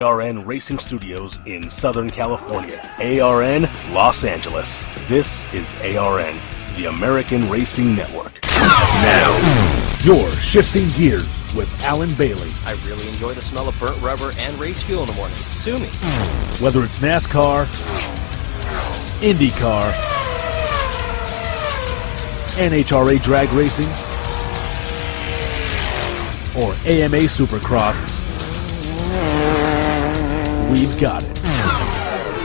ARN Racing Studios in Southern California. ARN Los Angeles. This is ARN, the American Racing Network. Now, you're shifting gears with Alan Bailey. I really enjoy the smell of burnt rubber and race fuel in the morning. Sue me. Whether it's NASCAR, IndyCar, NHRA drag racing, or AMA Supercross, we've got it.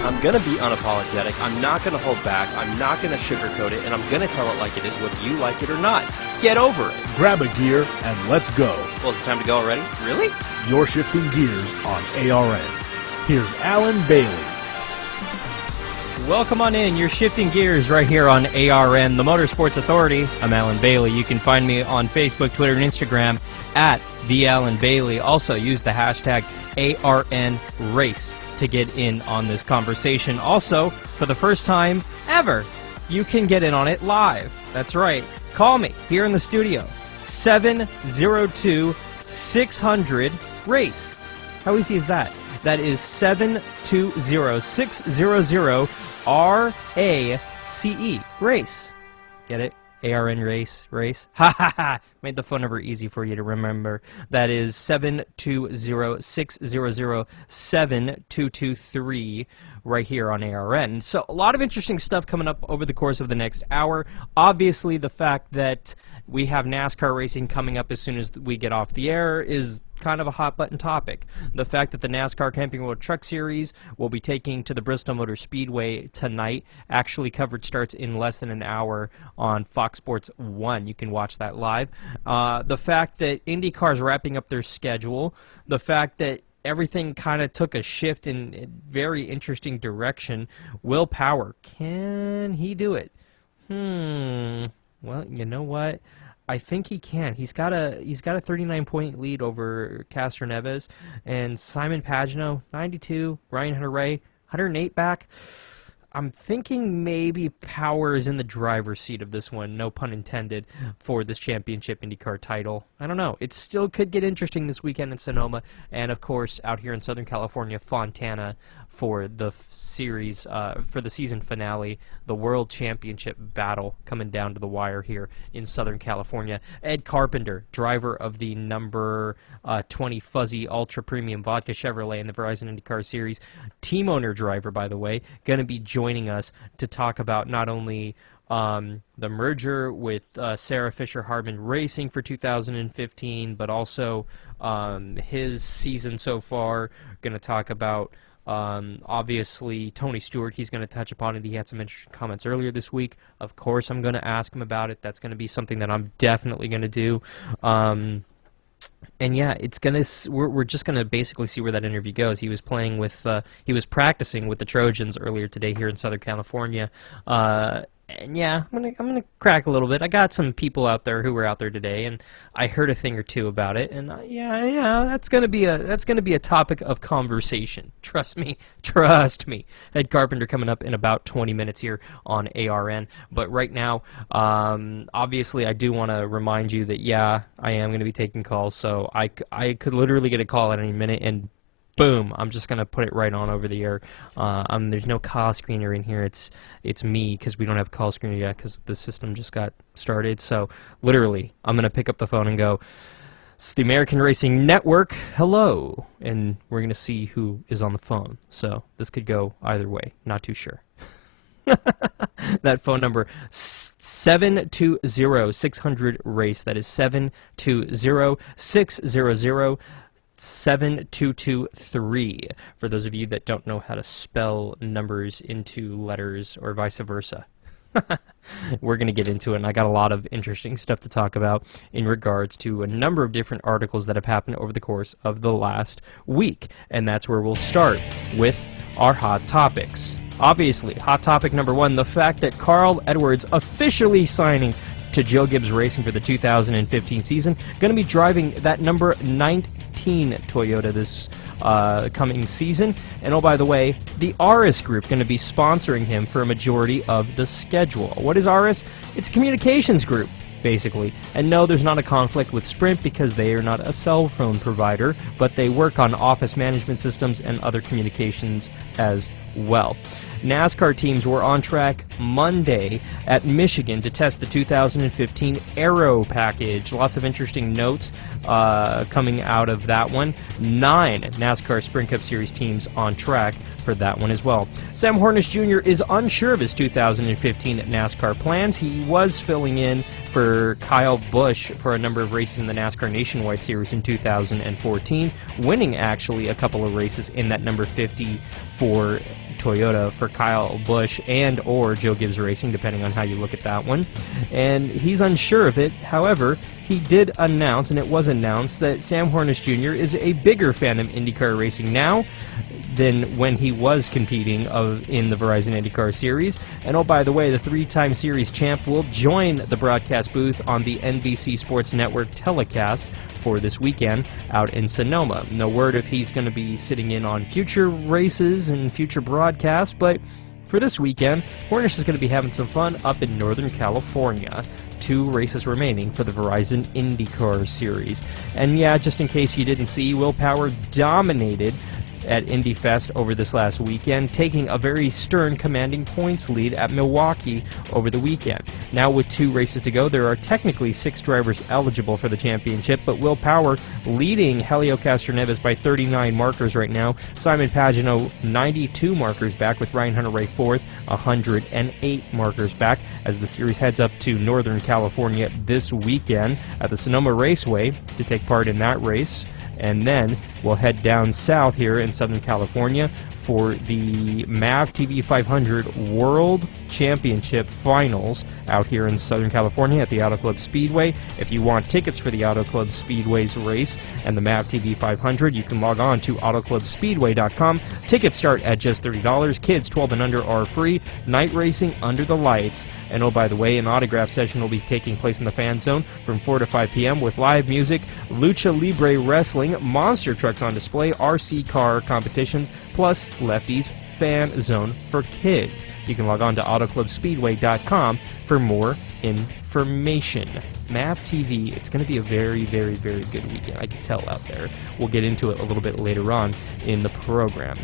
I'm going to be unapologetic. I'm not going to hold back. I'm not going to sugarcoat it, and I'm going to tell it like it is, whether you like it or not. Get over it. Grab a gear and let's go. Well, is it time to go already? Really? You're shifting gears on ARN. Here's Alan Bailey. Welcome on in. You're shifting gears right here on ARN, the Motorsports Authority. I'm Alan Bailey. You can find me on Facebook, Twitter, and Instagram at The Alan Bailey. Also, use the hashtag ARNRace to get in on this conversation. Also, for the first time ever, you can get in on it live. That's right. Call me here in the studio. 702-600-RACE. How easy is that? That is 720-600-RACE. Race. Get it? ARN race. Ha ha ha. Made the phone number easy for you to remember. That is 720-600-7223 right here on ARN. So a lot of interesting stuff coming up over the course of the next hour. Obviously, the fact that we have NASCAR racing coming up as soon as we get off the air is kind of a hot-button topic. The fact that the NASCAR Camping World Truck Series will be taking to the Bristol Motor Speedway tonight. Actually, coverage starts in less than an hour on Fox Sports 1. You can watch that live. The fact that IndyCar is wrapping up their schedule. The fact that everything kind of took a shift in a very interesting direction. Will Power, can he do it? Well, you know what? I think he can. He's got a 39-point lead over Castro Neves, and Simon Pagenaud 92, Ryan Hunter-Reay 108 back. I'm thinking maybe Power is in the driver's seat of this one, no pun intended, for this championship IndyCar title. I don't know. It still could get interesting this weekend in Sonoma, and of course out here in Southern California, Fontana, for the series, for the season finale, the World Championship battle coming down to the wire here in Southern California. Ed Carpenter, driver of the number 20 Fuzzy Ultra Premium Vodka Chevrolet in the Verizon IndyCar Series, team owner driver, by the way, going to be joining us to talk about not only the merger with Sarah Fisher-Hardman Racing for 2015, but also his season so far. Going to talk about obviously Tony Stewart. He's going to touch upon it. He had some interesting comments earlier this week. Of course, I'm going to ask him about it. That's going to be something that I'm definitely going to do. And yeah, it's gonna. We're just gonna basically see where that interview goes. He was playing with, he was practicing with the Trojans earlier today here in Southern California. And yeah, I'm gonna crack a little bit. I got some people out there who were out there today, and I heard a thing or two about it. And yeah, that's gonna be a topic of conversation. Trust me. Ed Carpenter coming up in about 20 minutes here on ARN. But right now, obviously, I do want to remind you that yeah, I am gonna be taking calls. So I could literally get a call at any minute, and boom, I'm just going to put it right on over the air. There's no call screener in here. It's me, because we don't have a call screener yet because the system just got started. So literally, I'm going to pick up the phone and go, it's the American Racing Network, hello. And we're going to see who is on the phone. So this could go either way. Not too sure. That phone number, 720-600-RACE. That is 720-600-7223. For those of you that don't know how to spell numbers into letters or vice versa. We're going to get into it, and I got a lot of interesting stuff to talk about in regards to a number of different articles that have happened over the course of the last week, and that's where we'll start with our hot topics. Obviously, hot topic number one, the fact that Carl Edwards officially signing to Joe Gibbs Racing for the 2015 season. Going to be driving that number 19 Toyota this coming season. And oh, by the way, the RS Group going to be sponsoring him for a majority of the schedule. What is RS? It's a communications group. basically. And no, there's not a conflict with Sprint because they are not a cell phone provider, but they work on office management systems and other communications as well. NASCAR teams were on track Monday at Michigan to test the 2015 Aero package. Lots of interesting notes coming out of that one. 9 NASCAR Sprint Cup Series teams on track for that one as well. Sam Hornish Jr. is unsure of his 2015 NASCAR plans. He was filling in for Kyle Busch for a number of races in the NASCAR Nationwide Series in 2014, winning actually a couple of races in that number 50 for Toyota for Kyle Busch and or Joe Gibbs Racing, depending on how you look at that one. And he's unsure of it. However, he did announce, and it was announced, that Sam Hornish Jr. is a bigger fan of IndyCar racing now than when he was competing in the Verizon IndyCar Series. And oh, by the way, the 3-time series champ will join the broadcast booth on the NBC Sports Network telecast for this weekend out in Sonoma. No word if he's going to be sitting in on future races and future broadcasts, but for this weekend, Hornish is going to be having some fun up in Northern California. 2 races remaining for the Verizon IndyCar Series. And yeah, just in case you didn't see, Will Power dominated at Indy Fest over this last weekend, taking a very stern, commanding points lead at Milwaukee over the weekend. Now with 2 races to go, there are technically 6 drivers eligible for the championship, but Will Power leading Helio Castroneves by 39 markers right now. Simon Pagenaud 92 markers back, with Ryan Hunter-Reay 4th, 108 markers back, as the series heads up to Northern California this weekend at the Sonoma Raceway to take part in that race. And then we'll head down south here in Southern California for the MAV TV 500 World Championship Finals out here in Southern California at the Auto Club Speedway. If you want tickets for the Auto Club Speedway's race and the MAV TV 500, you can log on to autoclubspeedway.com. Tickets start at just $30. Kids 12 and under are free. Night racing under the lights. And oh, by the way, an autograph session will be taking place in the fan zone from 4 to 5 p.m. with live music, lucha libre wrestling, monster trucks on display, RC car competitions, plus Lefty's Fan Zone for kids. You can log on to autoclubspeedway.com for more information. MAV TV, it's going to be a very, very, very good weekend. I can tell out there. We'll get into it a little bit later on in the program.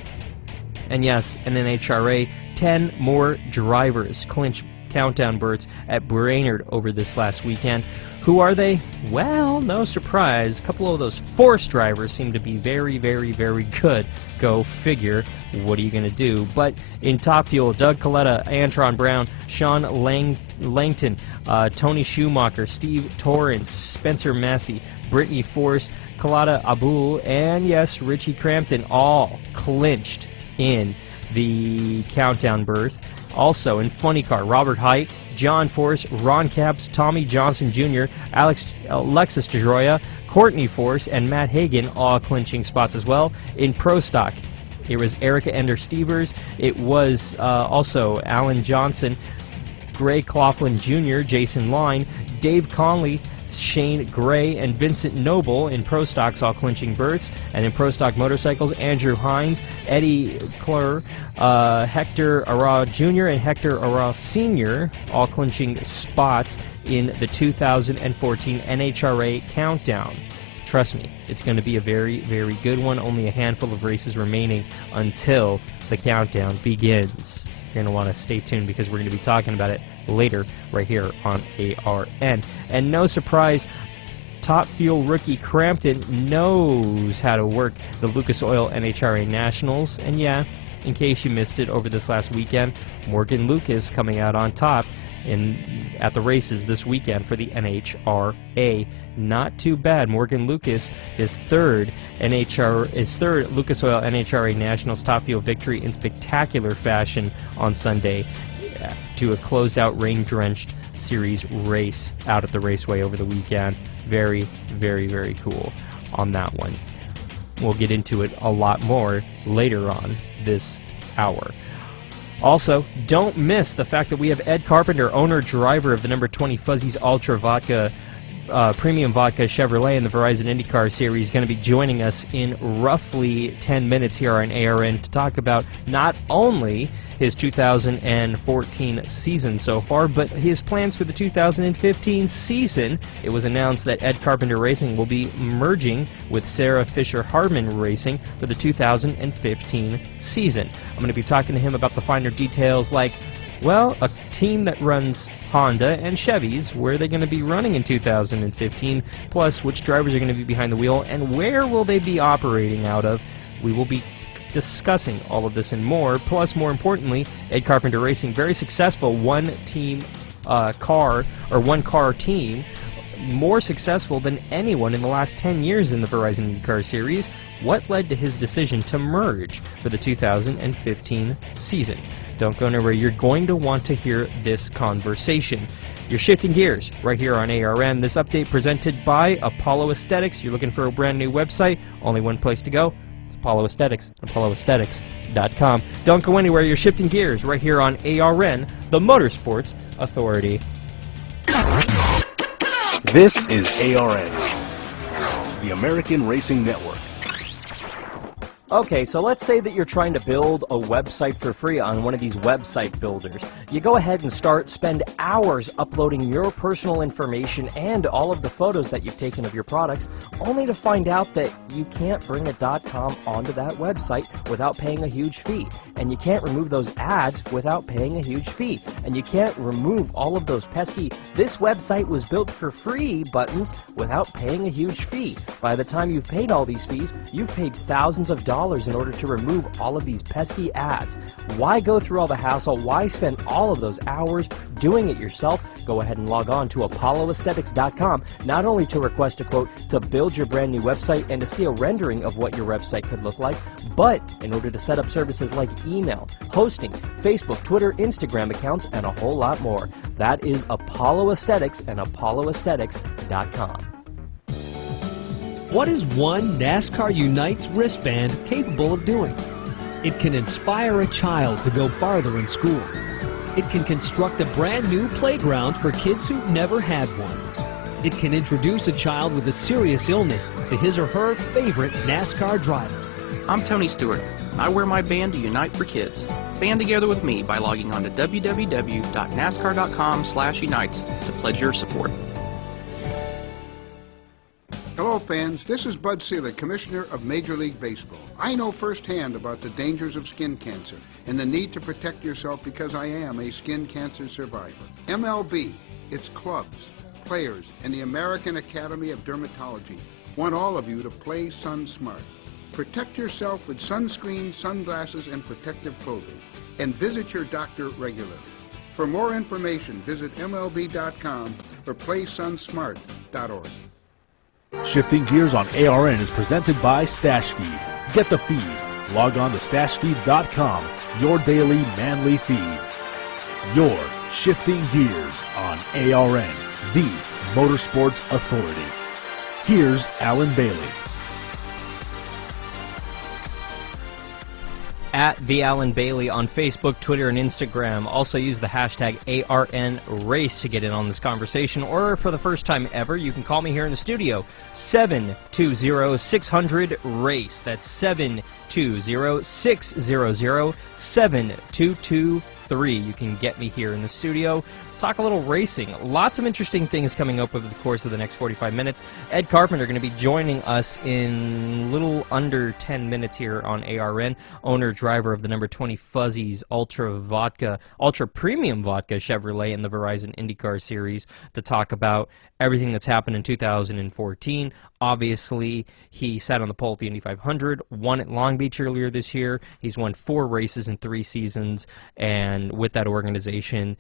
And yes, an NHRA, 10 more drivers clinch countdown berths at Brainerd over this last weekend. Who are they? Well, no surprise. A couple of those Force drivers seem to be very, very, very good. Go figure. What are you going to do? But in Top Fuel, Doug Coletta, Antron Brown, Sean Langton, Tony Schumacher, Steve Torrance, Spencer Massey, Brittany Force, Kalata Abul, and yes, Richie Crampton all clinched in the countdown berth. Also in Funny Car, Robert Height, John Force, Ron Capps, Tommy Johnson Jr., Alexis DeJoya, Courtney Force, and Matt Hagan all clinching spots as well. In Pro Stock, it was Erica Ender-Stevers. It was also Alan Johnson, Gray Coughlin Jr., Jason Line, Dave Conley, Shane Gray, and Vincent Noble in Pro Stocks all clinching berths. And in Pro Stock Motorcycles, Andrew Hines, Eddie Clur, Hector Arra Jr. and Hector Arra Sr. all clinching spots in the 2014 NHRA Countdown. Trust me, it's going to be a very, very good one. Only a handful of races remaining until the countdown begins. You're going to want to stay tuned because we're going to be talking about it later right here on ARN. And no surprise, Top Fuel rookie Crampton knows how to work the Lucas Oil NHRA Nationals. And yeah, in case you missed it over this last weekend, Morgan Lucas coming out on top at the races this weekend for the NHRA. Not too bad. Morgan Lucas, his third Lucas Oil NHRA Nationals Top Fuel victory in spectacular fashion on Sunday to a closed-out, rain-drenched series race out at the raceway over the weekend. Very, very, very cool on that one. We'll get into it a lot more later on this hour. Also, don't miss the fact that we have Ed Carpenter, owner-driver of the number 20 Fuzzy's Ultra Vodka Premium Vodka Chevrolet in the Verizon IndyCar Series, going to be joining us in roughly 10 minutes here on ARN to talk about not only his 2014 season so far, but his plans for the 2015 season. It was announced that Ed Carpenter Racing will be merging with Sarah Fisher Hardman Racing for the 2015 season. I'm going to be talking to him about the finer details like, well, a team that runs Honda and Chevys, where they're going to be running in 2015, plus which drivers are going to be behind the wheel and where will they be operating out of. We will be discussing all of this and more, plus more importantly, Ed Carpenter Racing, very successful one-team car team, more successful than anyone in the last 10 years in the Verizon IndyCar Series. What led to his decision to merge for the 2015 season? Don't go nowhere. You're going to want to hear this conversation. You're shifting gears right here on ARN. This update presented by Apollo Aesthetics. You're looking for a brand new website. Only one place to go. It's Apollo Aesthetics, apolloaesthetics.com. Don't go anywhere. You're shifting gears right here on ARN, the Motorsports Authority. This is ARN, the American Racing Network. Okay, so let's say that you're trying to build a website for free on one of these website builders. You go ahead and spend hours uploading your personal information and all of the photos that you've taken of your products, only to find out that you can't bring a .com onto that website without paying a huge fee. And you can't remove those ads without paying a huge fee. And you can't remove all of those pesky "this website was built for free" buttons without paying a huge fee. By the time you've paid all these fees, you've paid thousands of dollars in order to remove all of these pesky ads. Why go through all the hassle? Why spend all of those hours doing it yourself? Go ahead and log on to apolloaesthetics.com, not only to request a quote to build your brand new website and to see a rendering of what your website could look like, but in order to set up services like email, hosting, Facebook, Twitter, Instagram accounts, and a whole lot more. That is Apollo Aesthetics and apolloaesthetics.com. What is one NASCAR Unites wristband capable of doing? It can inspire a child to go farther in school. It can construct a brand new playground for kids who've never had one. It can introduce a child with a serious illness to his or her favorite NASCAR driver. I'm Tony Stewart. I wear my band to Unite for Kids. Band together with me by logging on to www.nascar.com/unites to pledge your support. Hello fans, this is Bud Selig, Commissioner of Major League Baseball. I know firsthand about the dangers of skin cancer and the need to protect yourself because I am a skin cancer survivor. MLB, its clubs, players, and the American Academy of Dermatology want all of you to play Sun Smart. Protect yourself with sunscreen, sunglasses, and protective clothing, and visit your doctor regularly. For more information, visit MLB.com or playsunsmart.org. Shifting Gears on ARN is presented by Stash Feed. Get the feed. Log on to stashfeed.com, your daily manly feed. You're Shifting Gears on ARN, the Motorsports Authority. Here's Alan Bailey. At the Alan Bailey on Facebook, Twitter, and Instagram. Also use the hashtag ARNRace to get in on this conversation. Or for the first time ever, you can call me here in the studio, 720-600-RACE. That's 720-600-7223. You can get me here in the studio. Talk a little racing. Lots of interesting things coming up over the course of the next 45 minutes. Ed Carpenter going to be joining us in little under 10 minutes here on ARN. Owner, driver of the number 20 Fuzzies Ultra Premium Vodka Chevrolet in the Verizon IndyCar Series to talk about everything that's happened in 2014. Obviously, he sat on the pole at the Indy 500, won at Long Beach earlier this year. He's won 4 races in 3 seasons, and with that organization,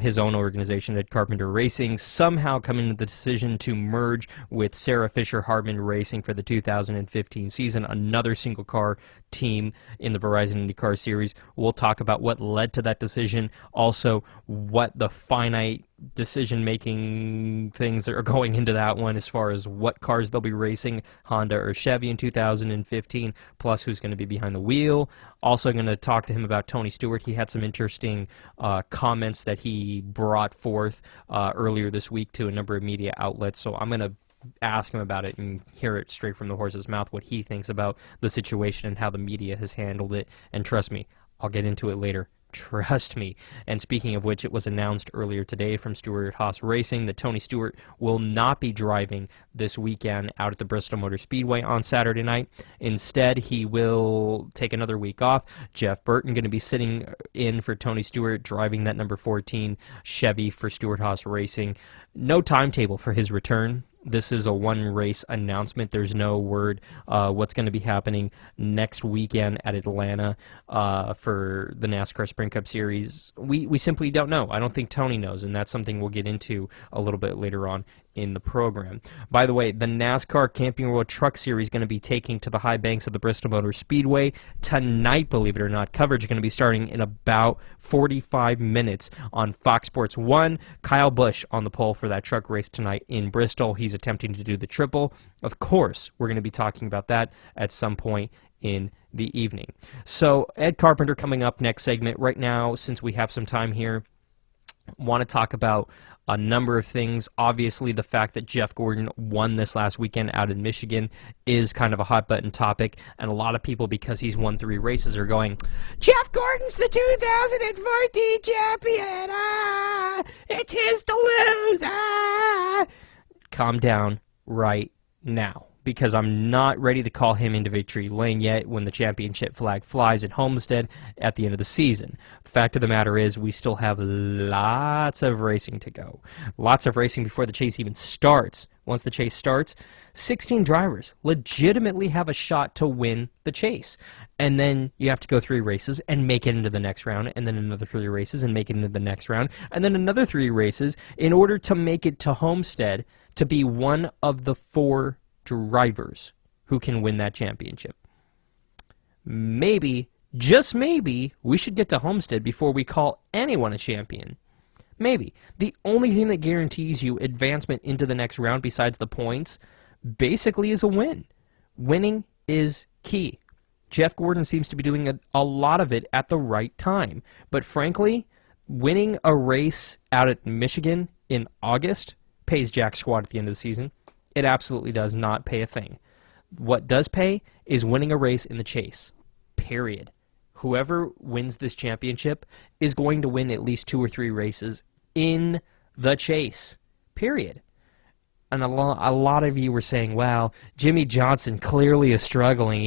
his own organization, Ed Carpenter Racing, somehow coming to the decision to merge with Sarah Fisher Hardman Racing for the 2015 season, another single car team in the Verizon IndyCar Series. We'll talk about what led to that decision, also what the finite decision-making things that are going into that one as far as what cars they'll be racing, Honda or Chevy in 2015, plus who's going to be behind the wheel. Also going to talk to him about Tony Stewart. He had some interesting comments that he brought forth earlier this week to a number of media outlets, so I'm going to ask him about it and hear it straight from the horse's mouth, what he thinks about the situation and how the media has handled it. And trust me, I'll get into it later. Trust me. And speaking of which, it was announced earlier today from Stewart Haas Racing that Tony Stewart will not be driving this weekend out at the Bristol Motor Speedway on Saturday night. Instead, he will take another week off. Jeff Burton going to be sitting in for Tony Stewart, driving that number 14 Chevy for Stewart Haas Racing. No timetable for his return. This is a one-race announcement. There's no word what's going to be happening next weekend at Atlanta for the NASCAR Sprint Cup Series. We simply don't know. I don't think Tony knows, and that's something we'll get into a little bit later on in the program. By the way, the NASCAR Camping World Truck Series is going to be taking to the high banks of the Bristol Motor Speedway tonight, believe it or not. Coverage is going to be starting in about 45 minutes on Fox Sports 1. Kyle Busch on the pole for that truck race tonight in Bristol. He's attempting to do the triple. Of course, we're going to be talking about that at some point in the evening. So, Ed Carpenter coming up next segment. Right now, since we have some time here, want to talk about a number of things. Obviously, the fact that Jeff Gordon won this last weekend out in Michigan is kind of a hot-button topic, and a lot of people, because he's won 3 races, are going, Jeff Gordon's the 2014 champion! Ah! It's his to lose! Ah! Calm down right now, because I'm not ready to call him into victory lane yet when the championship flag flies at Homestead at the end of the season. The fact of the matter is we still have lots of racing to go. Lots of racing before the chase even starts. Once the chase starts, 16 drivers legitimately have a shot to win the chase. And then you have to go 3 races and make it into the next round, and then another 3 races and make it into the next round, and then another 3 races in order to make it to Homestead to be one of the 4 drivers who can win that championship. Maybe, just maybe, we should get to Homestead before we call anyone a champion. Maybe. The only thing that guarantees you advancement into the next round besides the points basically is a win. Winning is key. Jeff Gordon seems to be doing a lot of it at the right time. But frankly, winning a race out at Michigan in August pays jack squat at the end of the season. It absolutely does not pay a thing. What does pay is winning a race in the chase. Period. Whoever wins this championship is going to win at least 2 or 3 races in the chase. Period. And a lot of you were saying, "Well, Jimmy Johnson clearly is struggling.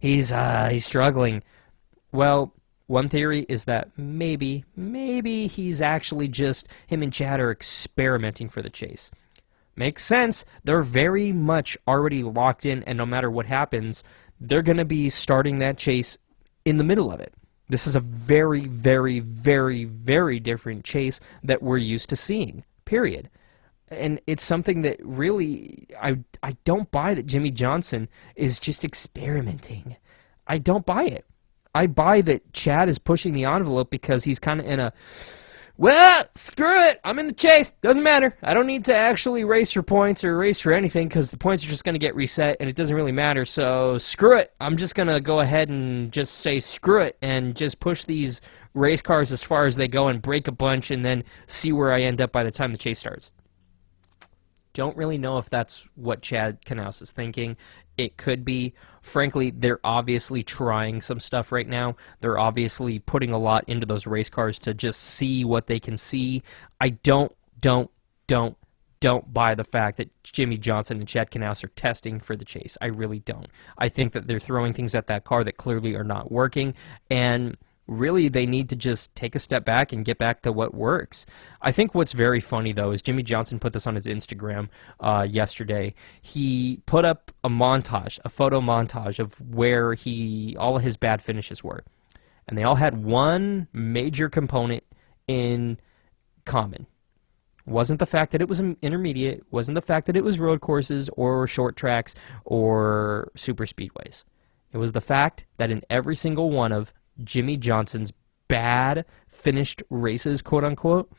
He's struggling." Well, one theory is that maybe he's actually just him and Chad are experimenting for the chase. Makes sense. They're very much already locked in, and no matter what happens, they're going to be starting that chase in the middle of it. This is a very, very, very, very different chase that we're used to seeing, period. And it's something that really, I don't buy that Jimmy Johnson is just experimenting. I don't buy it. I buy that Chad is pushing the envelope because he's kind of in a, well, screw it, I'm in the chase, doesn't matter. I don't need to actually race for points or race for anything because the points are just going to get reset and it doesn't really matter, so screw it. I'm just going to go ahead and just say screw it and just push these race cars as far as they go and break a bunch and then see where I end up by the time the chase starts. Don't really know if that's what Chad Knaus is thinking. It could be. Frankly, they're obviously trying some stuff right now. They're obviously putting a lot into those race cars to just see what they can see. I don't buy the fact that Jimmy Johnson and Chad Knaus are testing for the chase. I really don't. I think that they're throwing things at that car that clearly are not working, and really they need to just take a step back and get back to what works. I think what's very funny, though, is Jimmy Johnson put this on his Instagram yesterday. He put up a montage, a photo montage of where all of his bad finishes were. And they all had one major component in common. Wasn't the fact that it was an intermediate, wasn't the fact that it was road courses or short tracks or super speedways. It was the fact that in every single one of Jimmy Johnson's bad finished races, quote unquote,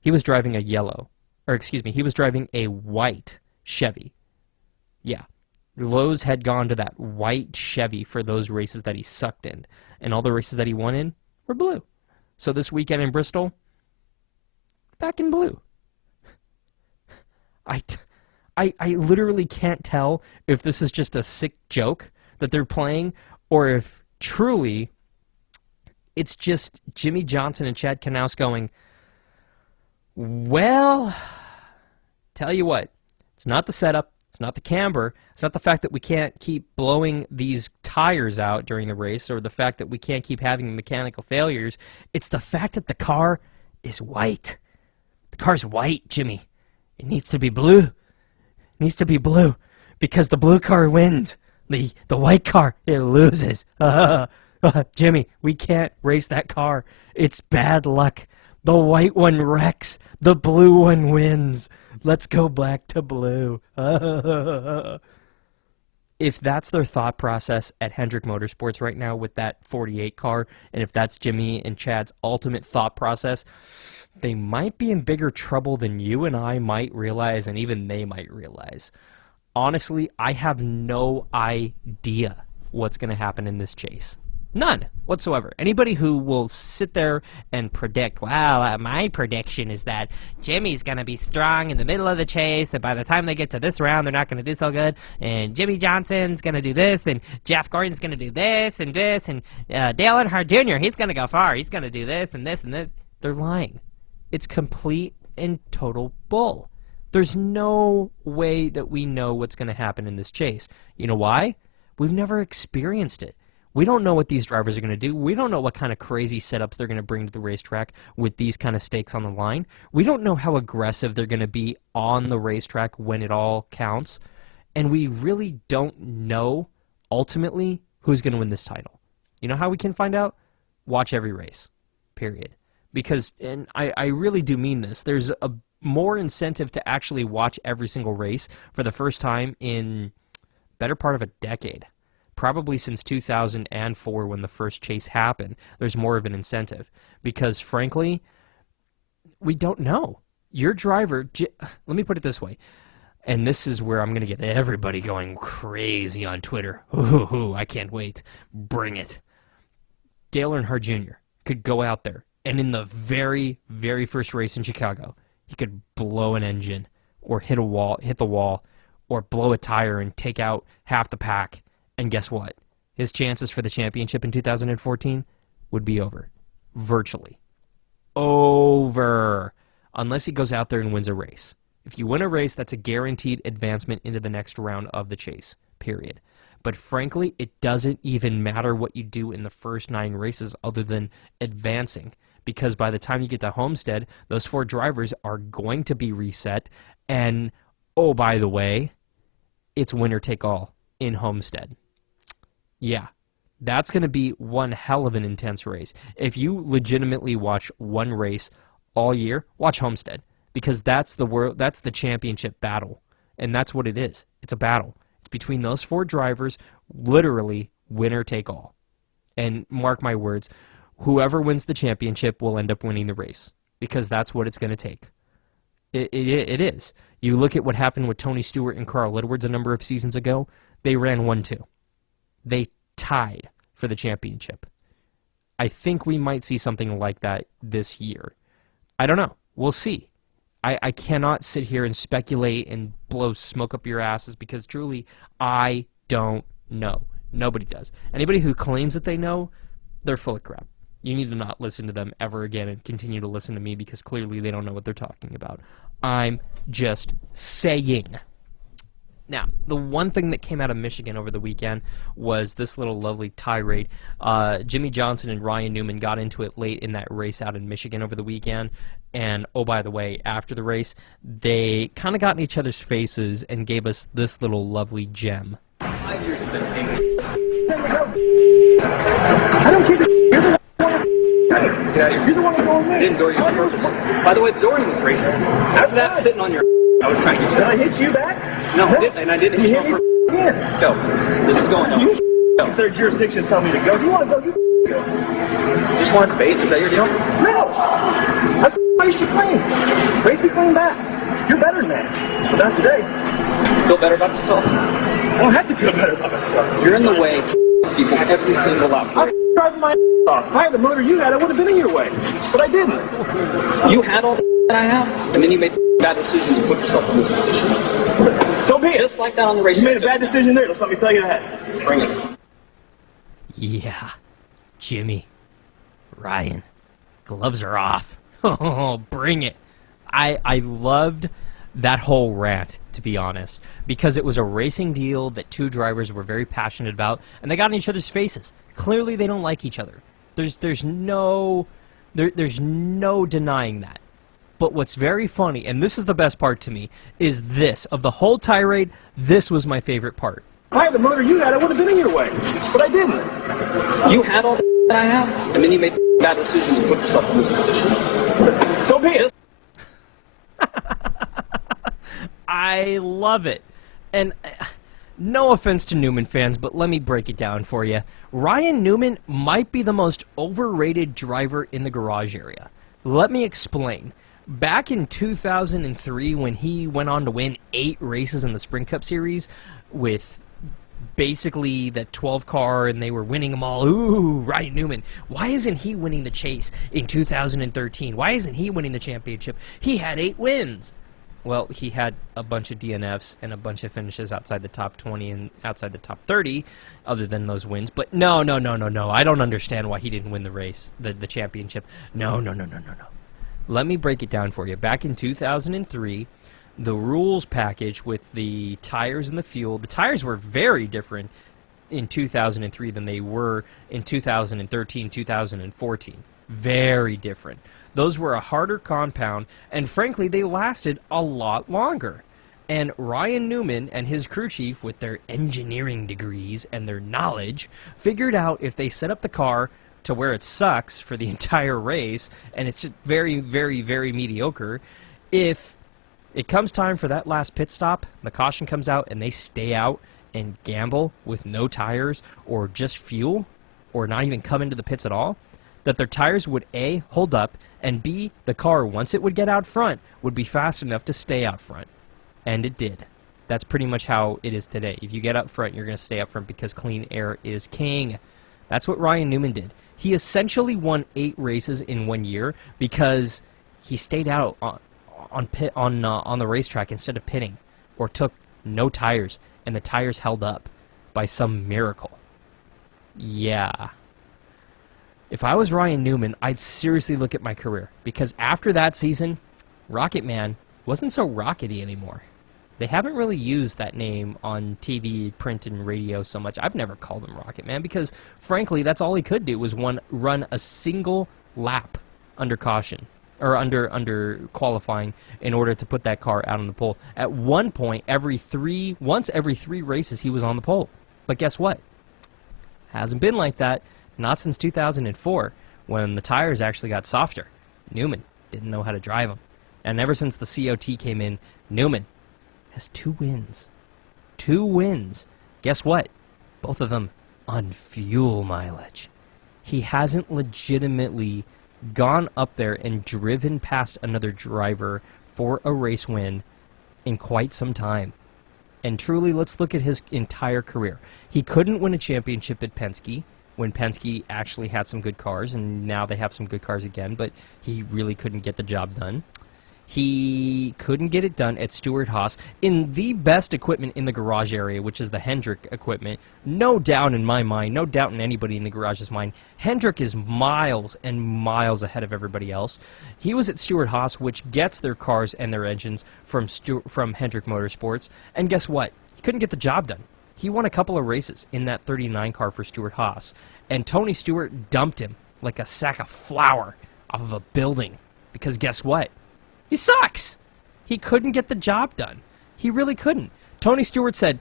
he was driving he was driving a white Chevy. Yeah. Lowe's had gone to that white Chevy for those races that he sucked in, and all the races that he won in were blue. So this weekend in Bristol, back in blue. I literally can't tell if this is just a sick joke that they're playing, or if truly it's just Jimmy Johnson and Chad Knaus going, well, tell you what, it's not the setup, it's not the camber, it's not the fact that we can't keep blowing these tires out during the race, or the fact that we can't keep having mechanical failures. It's the fact that the car is white. The car's white, Jimmy. It needs to be blue. It needs to be blue because the blue car wins. The white car, it loses. Jimmy, we can't race that car. It's bad luck. The white one wrecks. The blue one wins. Let's go back to blue. If that's their thought process at Hendrick Motorsports right now with that 48 car, and if that's Jimmy and Chad's ultimate thought process, they might be in bigger trouble than you and I might realize, and even they might realize. Honestly, I have no idea what's going to happen in this chase. None whatsoever. Anybody who will sit there and predict, well, my prediction is that Jimmy's going to be strong in the middle of the chase, and by the time they get to this round, they're not going to do so good, and Jimmy Johnson's going to do this, and Jeff Gordon's going to do this, and Dale Earnhardt Jr., he's going to go far. He's going to do this and this and this. They're lying. It's complete and total bull. There's no way that we know what's going to happen in this chase. You know why? We've never experienced it. We don't know what these drivers are going to do. We don't know what kind of crazy setups they're going to bring to the racetrack with these kind of stakes on the line. We don't know how aggressive they're going to be on the racetrack when it all counts. And we really don't know, ultimately, who's going to win this title. You know how we can find out? Watch every race, period. Because, and I really do mean this, there's a more incentive to actually watch every single race for the first time in better part of a decade. Probably since 2004 when the first chase happened, there's more of an incentive. Because, frankly, we don't know. Your driver, let me put it this way, and this is where I'm going to get everybody going crazy on Twitter. Ooh, I can't wait. Bring it. Dale Earnhardt Jr. could go out there, and in the very, very first race in Chicago, he could blow an engine, or hit the wall, or blow a tire and take out half the pack. And guess what? His chances for the championship in 2014 would be over. Virtually. Over. Unless he goes out there and wins a race. If you win a race, that's a guaranteed advancement into the next round of the chase. Period. But frankly, it doesn't even matter what you do in the first 9 races other than advancing. Because by the time you get to Homestead, those 4 drivers are going to be reset. And, oh, by the way, it's winner take all in Homestead. Yeah, that's going to be one hell of an intense race. If you legitimately watch one race all year, watch Homestead, because that's the championship battle, and that's what it is. It's a battle. It's between those 4 drivers, literally winner take all. And mark my words, whoever wins the championship will end up winning the race, because that's what it's going to take. It is. You look at what happened with Tony Stewart and Carl Edwards a number of seasons ago. They ran 1-2. They tied for the championship. I think we might see something like that this year. I don't know. We'll see. I cannot sit here and speculate and blow smoke up your asses because truly, I don't know. Nobody does. Anybody who claims that they know, they're full of crap. You need to not listen to them ever again and continue to listen to me because clearly they don't know what they're talking about. I'm just saying. Now, the one thing that came out of Michigan over the weekend was this little lovely tirade. Jimmy Johnson and Ryan Newman got into it late in that race out in Michigan over the weekend. And, oh, by the way, after the race, they kind of got in each other's faces and gave us this little lovely gem. 5 years have been paying. I don't care. Get out of here. You're the one who's going there. I didn't door you on purpose. By the way, the door was racing. After that, sitting on your I was trying to get you. Did I hit you back? No, I didn't, and I didn't hit you on purpose. Go. This is going on. If their jurisdiction tell me to go, do you want to go? You go. Just want to debate? Is that your deal? No! That's why you should claim. Race be clean back. You're better than that. But not today. Feel better about yourself? I don't have to feel better about myself. You're in the way people every single lap. I'm driving my off. If I had the motor you had, I would have been in your way. But I didn't. You had all the that I have, and then you made bad decisions and put yourself in this position. So be it. Just like that on the race. You made a bad decision there. Just let me tell you that. Bring it. Yeah. Jimmy. Ryan. Gloves are off. Oh, bring it. I loved that whole rant, to be honest, because it was a racing deal that two drivers were very passionate about, and they got in each other's faces. Clearly, they don't like each other. There's no denying that. But what's very funny, and this is the best part to me, is this. Of the whole tirade, this was my favorite part. If I had the motor you had, I would have been in your way. But I didn't. You had all the that I have, and then you made bad decisions and put yourself in this position. So be it. I love it. And no offense to Newman fans, but let me break it down for you. Ryan Newman might be the most overrated driver in the garage area. Let me explain. Back in 2003, when he went on to win 8 races in the Sprint Cup Series with basically the 12 car, and they were winning them all. Ooh, Ryan Newman. Why isn't he winning the chase in 2013? Why isn't he winning the championship? He had 8 wins. Well, he had a bunch of DNFs and a bunch of finishes outside the top 20 and outside the top 30, other than those wins. But no. I don't understand why he didn't win the race, the championship. No. Let me break it down for you. Back in 2003, the rules package with the tires and the fuel, the tires were very different in 2003 than they were in 2013, 2014. Very different. Those were a harder compound, and frankly, they lasted a lot longer. And Ryan Newman and his crew chief, with their engineering degrees and their knowledge, figured out if they set up the car to where it sucks for the entire race, and it's just very, very, very mediocre, if it comes time for that last pit stop, the caution comes out, and they stay out and gamble with no tires or just fuel, or not even come into the pits at all, that their tires would A, hold up, and B, the car, once it would get out front, would be fast enough to stay out front. And it did. That's pretty much how it is today. If you get up front, you're going to stay up front because clean air is king. That's what Ryan Newman did. He essentially won 8 races in 1 year because he stayed out on the racetrack instead of pitting, or took no tires, and the tires held up by some miracle. Yeah. If I was Ryan Newman, I'd seriously look at my career, because after that season, Rocket Man wasn't so rockety anymore. They haven't really used that name on TV, print, and radio so much. I've never called him Rocket Man because, frankly, that's all he could do was run a single lap under caution, or under qualifying, in order to put that car out on the pole. At one point, once every 3 races, he was on the pole. But guess what? Hasn't been like that. Not since 2004, when the tires actually got softer. Newman didn't know how to drive them. And ever since the COT came in, Newman has 2 wins. 2 wins. Guess what? Both of them on fuel mileage. He hasn't legitimately gone up there and driven past another driver for a race win in quite some time. And truly, let's look at his entire career. He couldn't win a championship at Penske, when Penske actually had some good cars, and now they have some good cars again, but he really couldn't get the job done. He couldn't get it done at Stewart Haas in the best equipment in the garage area, which is the Hendrick equipment. No doubt in my mind, no doubt in anybody in the garage's mind, Hendrick is miles and miles ahead of everybody else. He was at Stewart Haas, which gets their cars and their engines from Hendrick Motorsports, and guess what? He couldn't get the job done. He won a couple of races in that 39 car for Stewart Haas, and Tony Stewart dumped him like a sack of flour off of a building, because guess what? He sucks! He couldn't get the job done. He really couldn't. Tony Stewart said,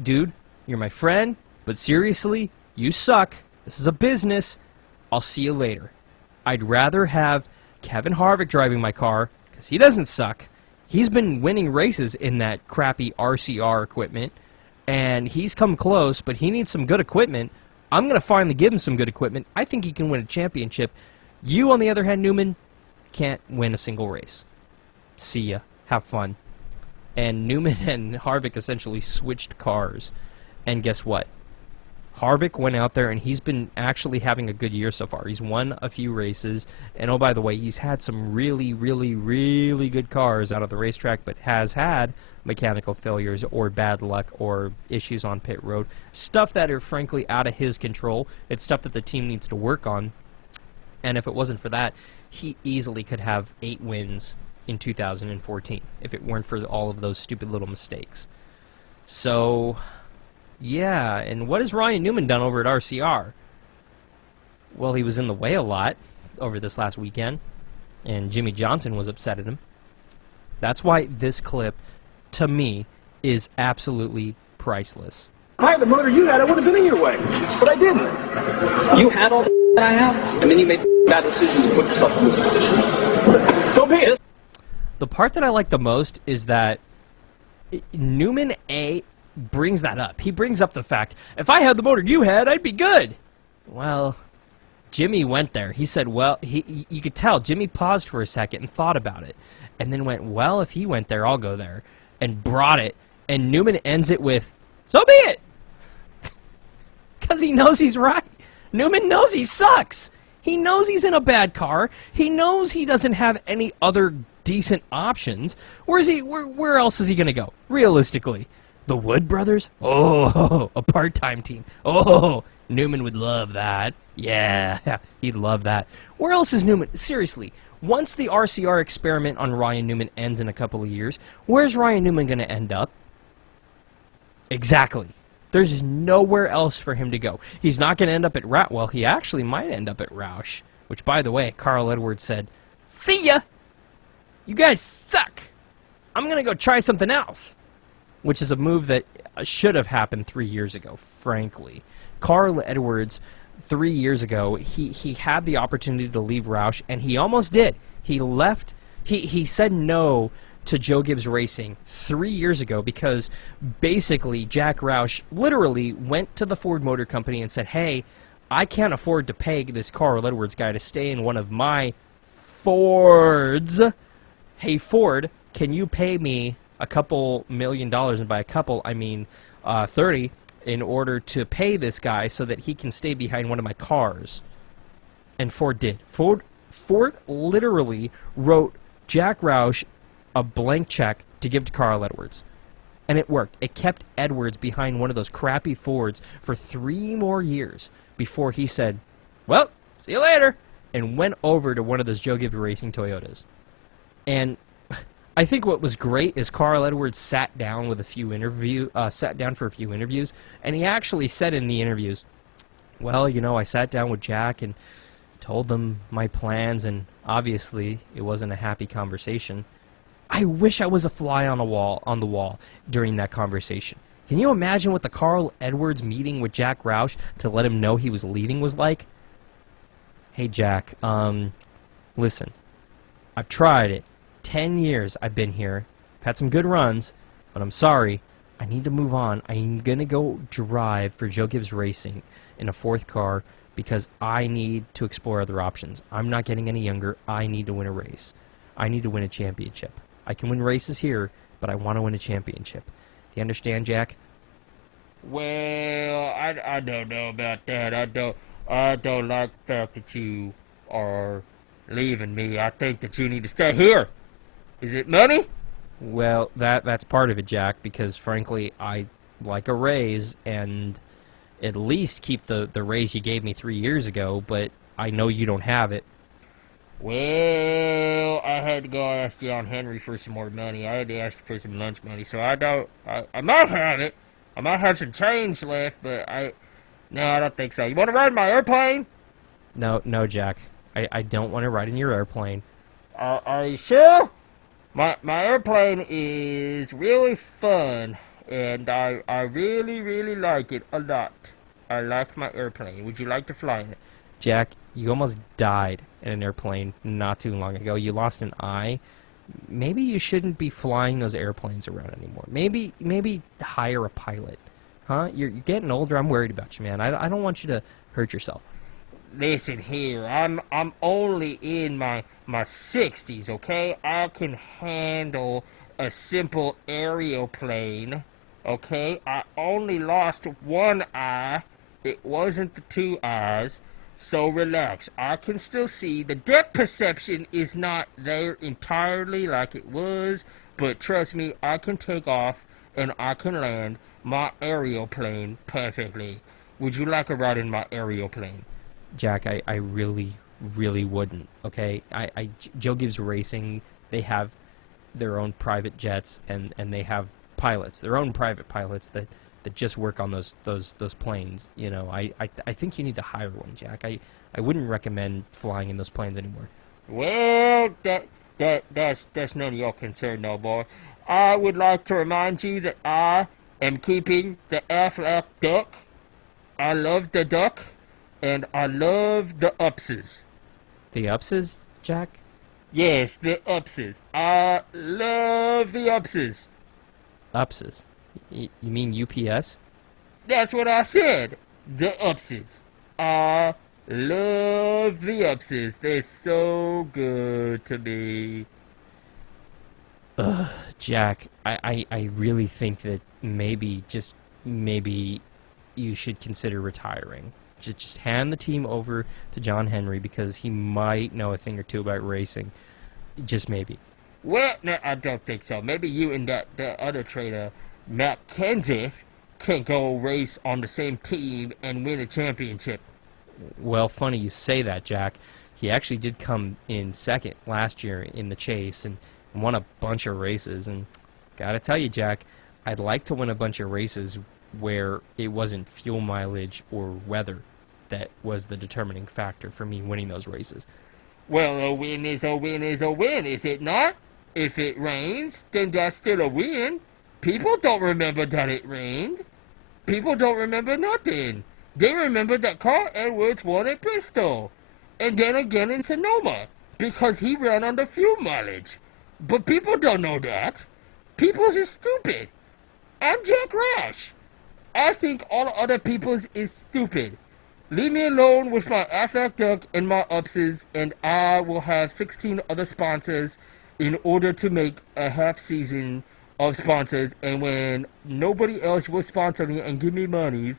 dude, you're my friend, but seriously, you suck. This is a business. I'll see you later. I'd rather have Kevin Harvick driving my car, because he doesn't suck. He's been winning races in that crappy RCR equipment. and he's come close, but he needs some good equipment. I'm going to finally give him some good equipment. I think he can win a championship. You, on the other hand, Newman, can't win a single race. See ya. Have fun. And Newman and Harvick essentially switched cars. And guess what? Harvick went out there, and he's been actually having a good year so far. He's won a few races. And, oh, by the way, he's had some really, really, really good cars out of the racetrack, but has had mechanical failures or bad luck or issues on pit road. Stuff that are, frankly, out of his control. It's stuff that the team needs to work on. And if it wasn't for that, he easily could have 8 wins in 2014 if it weren't for all of those stupid little mistakes. So, yeah, and what has Ryan Newman done over at RCR? Well, he was in the way a lot over this last weekend, and Jimmy Johnson was upset at him. That's why this clip, to me, is absolutely priceless. If I had the motor you had, I would have been in your way. But I didn't. You had all the that I have, and then you made bad decisions and put yourself in this position. So be it. The part that I like the most is that Newman brings that up. He brings up the fact, if I had the motor you had, I'd be good. Well, Jimmy went there. He said, well, you could tell Jimmy paused for a second and thought about it, and then went, well, if he went there, I'll go there, and brought it. And Newman ends it with, so be it, because he knows he's right. Newman knows he sucks. He knows he's in a bad car. He knows he doesn't have any other decent options. Where else is he going to go? Realistically, the Wood Brothers? Oh, a part-time team. Oh, Newman would love that. Yeah, he'd love that. Where else is Newman? Seriously, once the RCR experiment on Ryan Newman ends in a couple of years, where's Ryan Newman going to end up? Exactly. There's nowhere else for him to go. He's not going to end up at Roush. Well, he actually might end up at Roush, which, by the way, Carl Edwards said, see ya! You guys suck! I'm going to go try something else, which is a move that should have happened 3 years ago, frankly. Carl Edwards, 3 years ago, he had the opportunity to leave Roush, and he almost did. He left. He said no to Joe Gibbs Racing 3 years ago because basically Jack Roush literally went to the Ford Motor Company and said, hey, I can't afford to pay this Carl Edwards guy to stay in one of my Fords. Hey, Ford, can you pay me a couple $1 million, and by a couple, I mean 30, in order to pay this guy so that he can stay behind one of my cars? And Ford did. Ford literally wrote Jack Roush a blank check to give to Carl Edwards. And it worked. It kept Edwards behind one of those crappy Fords for 3 more years before he said, well, see you later, and went over to one of those Joe Gibbs Racing Toyotas. And I think what was great is Carl Edwards sat down for a few interviews, and he actually said in the interviews, well, you know, I sat down with Jack and told them my plans, and obviously it wasn't a happy conversation. I wish I was a fly on the wall during that conversation. Can you imagine what the Carl Edwards meeting with Jack Roush to let him know he was leaving was like? Hey, Jack, listen, I've tried it. 10 years I've been here. I've had some good runs, but I'm sorry. I need to move on. I'm going to go drive for Joe Gibbs Racing in a 4th car because I need to explore other options. I'm not getting any younger. I need to win a race. I need to win a championship. I can win races here, but I want to win a championship. Do you understand, Jack? Well, I don't know about that. I don't like the fact that you are leaving me. I think that you need to stay here. Is it money? Well, that's part of it, Jack, because frankly, I like a raise and at least keep the raise you gave me 3 years ago, but I know you don't have it. Well, I had to go ask John Henry for some more money. I had to ask for some lunch money, so I might have it. I might have some change left, but no, I don't think so. You want to ride my airplane? No, Jack. I don't want to ride in your airplane. Are you sure? My airplane is really fun, and I really, really like it a lot. I like my airplane. Would you like to fly in it? Jack, you almost died in an airplane not too long ago. You lost an eye. Maybe you shouldn't be flying those airplanes around anymore. Maybe hire a pilot. Huh? You're getting older. I'm worried about you, man. I don't want you to hurt yourself. Listen here, I'm only in my 60s, okay? I can handle a simple aerial plane, okay? I only lost one eye. It wasn't the two eyes. So relax. I can still see. The depth perception is not there entirely like it was, but trust me, I can take off and I can land my aerial plane perfectly. Would you like a ride in my aerial plane? Jack, I really, really wouldn't, okay? Joe Gibbs Racing, they have their own private jets, and they have pilots, their own private pilots that just work on those planes. You know, I think you need to hire one, Jack. I wouldn't recommend flying in those planes anymore. Well, that's none of your concern, no boy. I would like to remind you that I am keeping the Aflac duck. I love the duck, and I love the upses. The upses, Jack? Yes, the upses. I love the upses. Upses? You mean UPS? That's what I said. The upses. I love the upses. They're so good to me. Ugh, Jack, I really think that maybe, just maybe, you should consider retiring. Just hand the team over to John Henry, because he might know a thing or two about racing. Just maybe. Well, no, I don't think so. Maybe you and the other trader, Matt Kenseth, can go race on the same team and win a championship. Well, funny you say that, Jack. He actually did come in second last year in the chase and won a bunch of races. And gotta tell you, Jack, I'd like to win a bunch of races where it wasn't fuel mileage or weather that was the determining factor for me winning those races. Well, a win is a win is a win, is it not? If it rains, then that's still a win. People don't remember that it rained. People don't remember nothing. They remember that Carl Edwards won at Bristol, and then again in Sonoma, because he ran under fuel mileage. But people don't know that. People's is stupid. I'm Jack Rash. I think all other people's is stupid. Leave me alone with my Aflac duck and my upses, and I will have 16 other sponsors in order to make a half season of sponsors. And when nobody else will sponsor me and give me monies,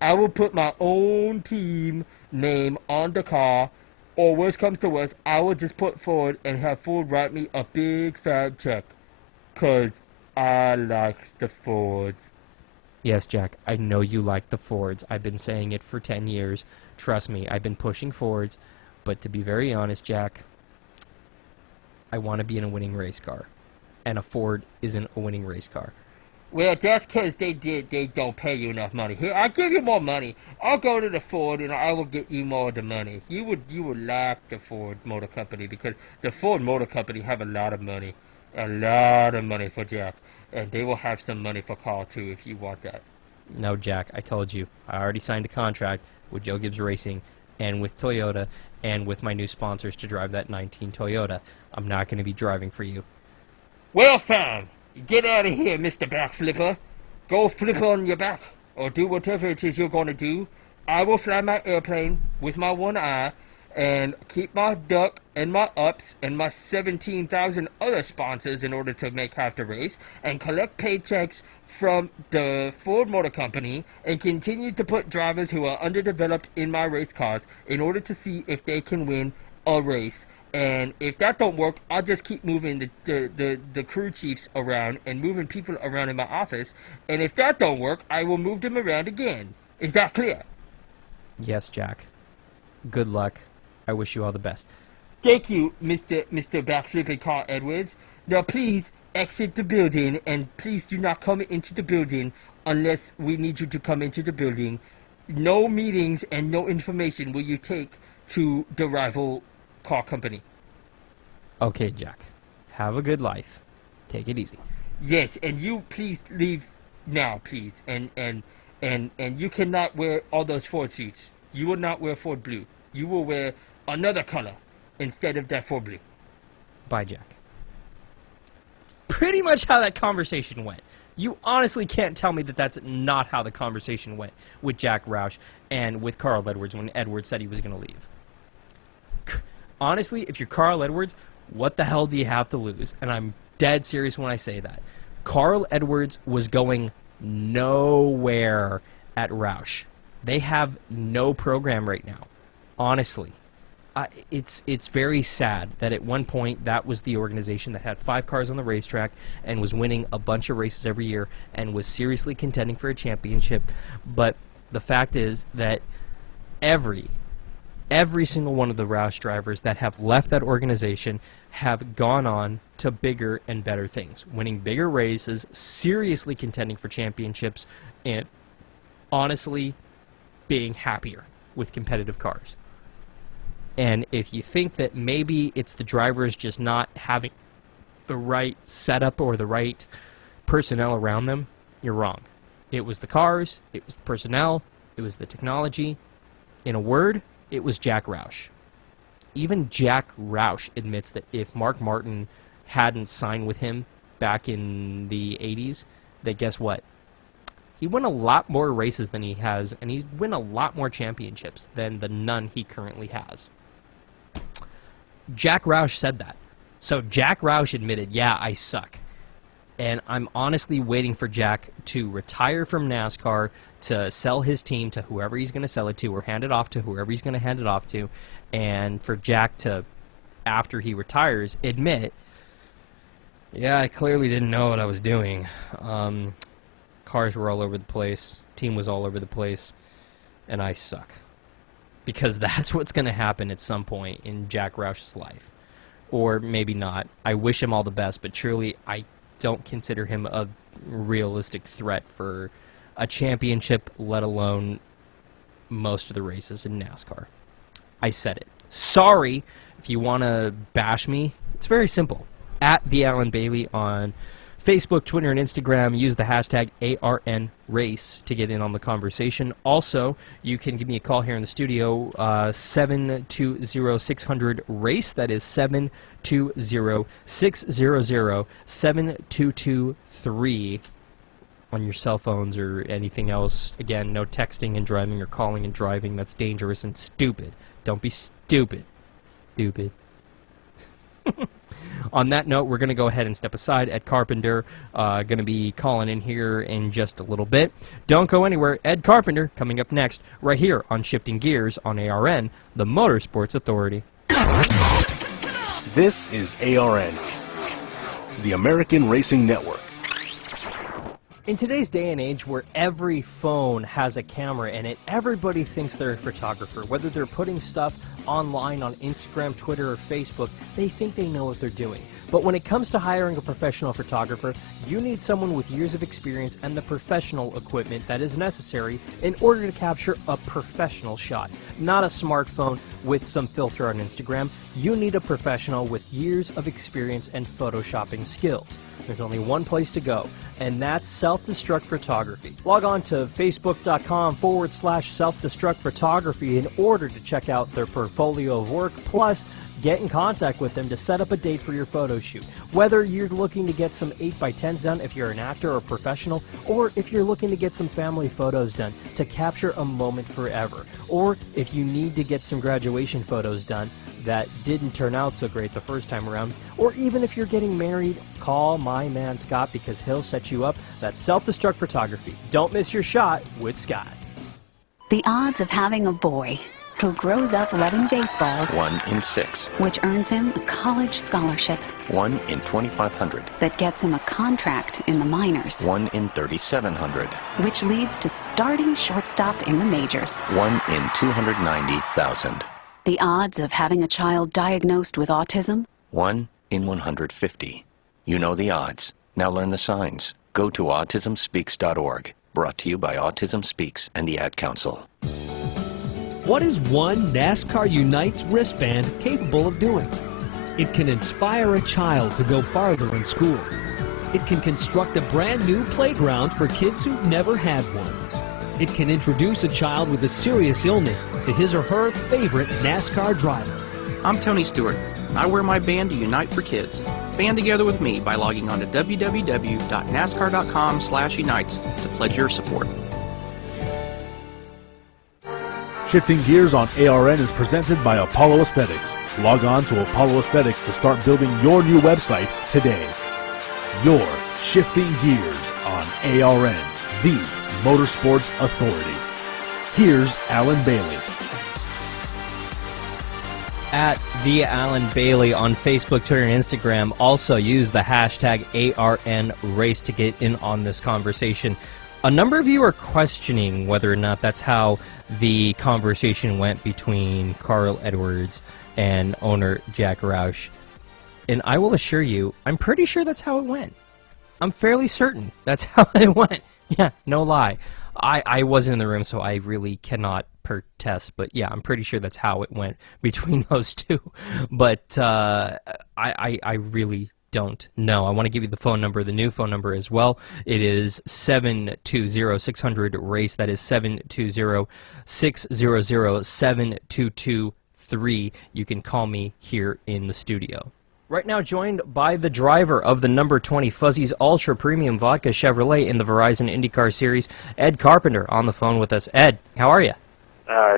I will put my own team name on the car, or worst comes to worst, I will just put Ford and have Ford write me a big fat check, 'cause I like the Fords. Yes, Jack, I know you like the Fords. I've been saying it for 10 years. Trust me, I've been pushing Fords. But to be very honest, Jack, I want to be in a winning race car. And a Ford isn't a winning race car. Well, that's 'cause they don't pay you enough money. Here, I'll give you more money. I'll go to the Ford and I will get you more of the money. You would like the Ford Motor Company, because the Ford Motor Company have a lot of money. A lot of money for Jack. And they will have some money for Carl, too, if you want that. No, Jack, I told you. I already signed a contract with Joe Gibbs Racing and with Toyota and with my new sponsors to drive that 19 Toyota. I'm not going to be driving for you. Well, fam, get out of here, Mr. Backflipper. Go flip on your back, or do whatever it is you're going to do. I will fly my airplane with my one eye and keep my duck and my ups and my 17,000 other sponsors in order to make half the race, and collect paychecks from the Ford Motor Company, and continue to put drivers who are underdeveloped in my race cars in order to see if they can win a race. And if that don't work, I'll just keep moving the crew chiefs around and moving people around in my office. And if that don't work, I will move them around again. Is that clear? Yes, Jack. Good luck. I wish you all the best. Thank you, Mr. Backflipping Carl Edwards. Now, please exit the building, and please do not come into the building unless we need you to come into the building. No meetings and no information will you take to the rival car company. Okay, Jack. Have a good life. Take it easy. Yes, and you please leave now, please. And you cannot wear all those Ford suits. You will not wear Ford blue. You will wear another color instead of that Ford blue. Bye, Jack. Pretty much how that conversation went. You honestly can't tell me that that's not how the conversation went with Jack Roush and with Carl Edwards when Edwards said he was going to leave. Honestly, if you're Carl Edwards, what the hell do you have to lose? And I'm dead serious when I say that. Carl Edwards was going nowhere at Roush. They have no program right now, honestly. It's very sad that at one point that was the organization that had 5 cars on the racetrack and was winning a bunch of races every year and was seriously contending for a championship. But the fact is that every single one of the Roush drivers that have left that organization have gone on to bigger and better things, winning bigger races, seriously contending for championships, and honestly being happier with competitive cars. And if you think that maybe it's the drivers just not having the right setup or the right personnel around them, you're wrong. It was the cars, it was the personnel, it was the technology. In a word, it was Jack Roush. Even Jack Roush admits that if Mark Martin hadn't signed with him back in the 80s, that guess what? He won a lot more races than he has, and he's won a lot more championships than the none he currently has. Jack Roush said that. So Jack Roush admitted, yeah, I suck. And I'm honestly waiting for Jack to retire from NASCAR, to sell his team to whoever he's going to sell it to, or hand it off to whoever he's going to hand it off to, and for Jack to, after he retires, admit, yeah, I clearly didn't know what I was doing. Cars were all over the place, team was all over the place, and I suck. Because that's what's going to happen at some point in Jack Roush's life. Or maybe not. I wish him all the best, but truly, I don't consider him a realistic threat for a championship, let alone most of the races in NASCAR. I said it. Sorry if you want to bash me. It's very simple. At the Alan Bailey on Facebook, Twitter, and Instagram. Use the hashtag ARNRace to get in on the conversation. Also, you can give me a call here in the studio, 720-600-RACE. That is 720-600-7223 on your cell phones or anything else. Again, no texting and driving or calling and driving. That's dangerous and stupid. Don't be stupid. Stupid. On that note, we're going to go ahead and step aside. Ed Carpenter going to be calling in here in just a little bit. Don't go anywhere. Ed Carpenter coming up next right here on Shifting Gears on ARN, the Motorsports Authority. This is ARN, the American Racing Network. In today's day and age where every phone has a camera in it, everybody thinks they're a photographer. Whether they're putting stuff online on Instagram, Twitter, or Facebook, they think they know what they're doing. But when it comes to hiring a professional photographer, you need someone with years of experience and the professional equipment that is necessary in order to capture a professional shot. Not a smartphone with some filter on Instagram. You need a professional with years of experience and photoshopping skills. There's only one place to go, and that's Self-Destruct Photography. Log on to facebook.com/self-destruct photography in order to check out their portfolio of work, plus get in contact with them to set up a date for your photo shoot. Whether you're looking to get some 8x10s done if you're an actor or professional, or if you're looking to get some family photos done to capture a moment forever, or if you need to get some graduation photos done that didn't turn out so great the first time around, or even if you're getting married, call my man Scott because he'll set you up. That's Self-Destruct Photography. Don't miss your shot with Scott. The odds of having a boy who grows up loving baseball, 1 in 6, which earns him a college scholarship, 1 in 2,500, that gets him a contract in the minors, 1 in 3,700, which leads to starting shortstop in the majors, 1 in 290,000. The odds of having a child diagnosed with autism, 1 in 150. You know the odds. Now learn the signs. Go to autismspeaks.org. Brought to you by Autism Speaks and the Ad Council. What is one NASCAR Unites wristband capable of doing? It can inspire a child to go farther in school. It can construct a brand new playground for kids who've never had one. It can introduce a child with a serious illness to his or her favorite NASCAR driver. I'm Tony Stewart. I wear my band to Unite for Kids. Band together with me by logging on to www.nascar.com/unites to pledge your support. Shifting Gears on ARN is presented by Apollo Aesthetics. Log on to Apollo Aesthetics to start building your new website today. You're Shifting Gears on ARN, the Motorsports Authority. Here's Alan Bailey. At the Alan Bailey on Facebook, Twitter, and Instagram. Also use the hashtag ARNRace to get in on this conversation. A number of you are questioning whether or not that's how the conversation went between Carl Edwards and owner Jack Roush. And I will assure you, I'm pretty sure that's how it went. I'm fairly certain that's how it went. Yeah, no lie. I wasn't in the room, so I really cannot protest. But yeah, I'm pretty sure that's how it went between those two. But I really don't know. I want to give you the phone number, the new phone number as well. It is 720-600-RACE. That is 720-600-7223. You can call me here in the studio. Right now joined by the driver of the number 20 Fuzzy's Ultra Premium Vodka Chevrolet in the Verizon IndyCar Series, Ed Carpenter, on the phone with us. Ed, how are you?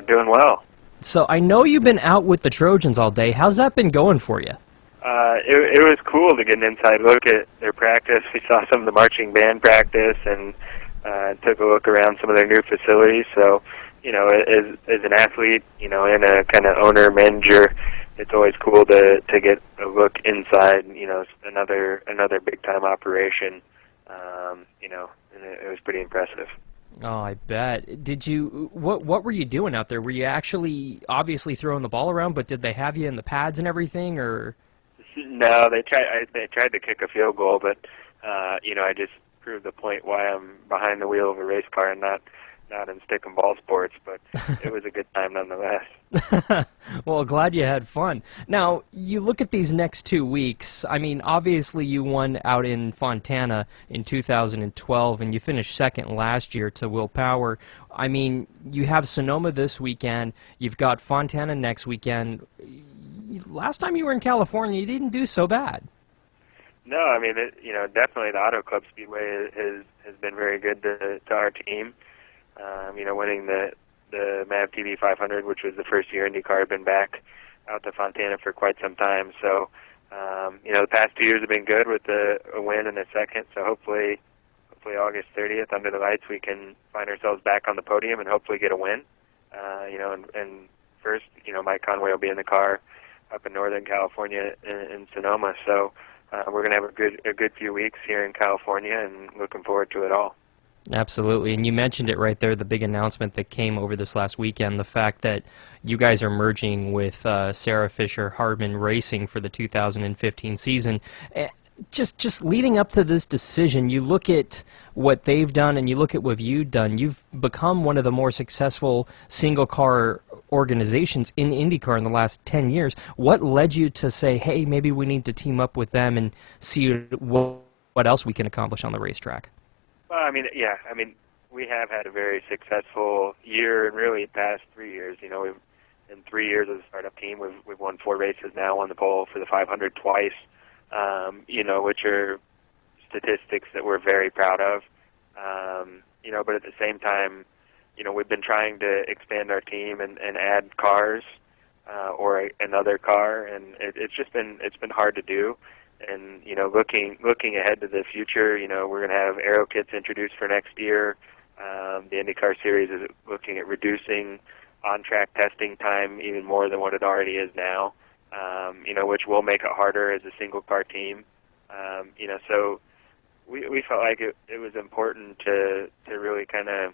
Doing well. So I know you've been out with the Trojans all day. How's that been going for you? It was cool to get an inside look at their practice. We saw some of the marching band practice and took a look around some of their new facilities. So, as an athlete, and a kind of owner-manager, it's always cool to get a look inside, another big-time operation, and it was pretty impressive. Oh, I bet. Did you? What were you doing out there? Were you actually obviously throwing the ball around, but did they have you in the pads and everything, or? No, they tried to kick a field goal, but I just proved the point why I'm behind the wheel of a race car and not in stick and ball sports. But it was a good time nonetheless. Well, glad you had fun. Now, you look at these next 2 weeks. I mean, obviously you won out in Fontana in 2012, and you finished second last year to Will Power. I mean, you have Sonoma this weekend. You've got Fontana next weekend. Last time you were in California, you didn't do so bad. No, I mean, definitely the Auto Club Speedway has been very good to our team. Winning the MAV TV 500, which was the first year IndyCar had been back out to Fontana for quite some time. So, the past 2 years have been good with a win and a second. So hopefully August 30th under the lights we can find ourselves back on the podium and hopefully get a win. And first, Mike Conway will be in the car up in Northern California in Sonoma. So we're going to have a good few weeks here in California and looking forward to it all. Absolutely, and you mentioned it right there, the big announcement that came over this last weekend, the fact that you guys are merging with Sarah Fisher Hardman Racing for the 2015 season. Just leading up to this decision, you look at what they've done and you look at what you've done. You've become one of the more successful single-car organizations in IndyCar in the last 10 years. What led you to say, hey, maybe we need to team up with them and see what else we can accomplish on the racetrack? Well, we have had a very successful year and really past 3 years. We've in 3 years as a startup team, we've won 4 races now, won the pole for the 500 twice, which are statistics that we're very proud of. But at the same time, we've been trying to expand our team and add cars or another car, and it's been hard to do. And looking ahead to the future, we're going to have aero kits introduced for next year. The IndyCar Series is looking at reducing on-track testing time even more than what it already is now. Which will make it harder as a single-car team. So we felt like it was important to really kind of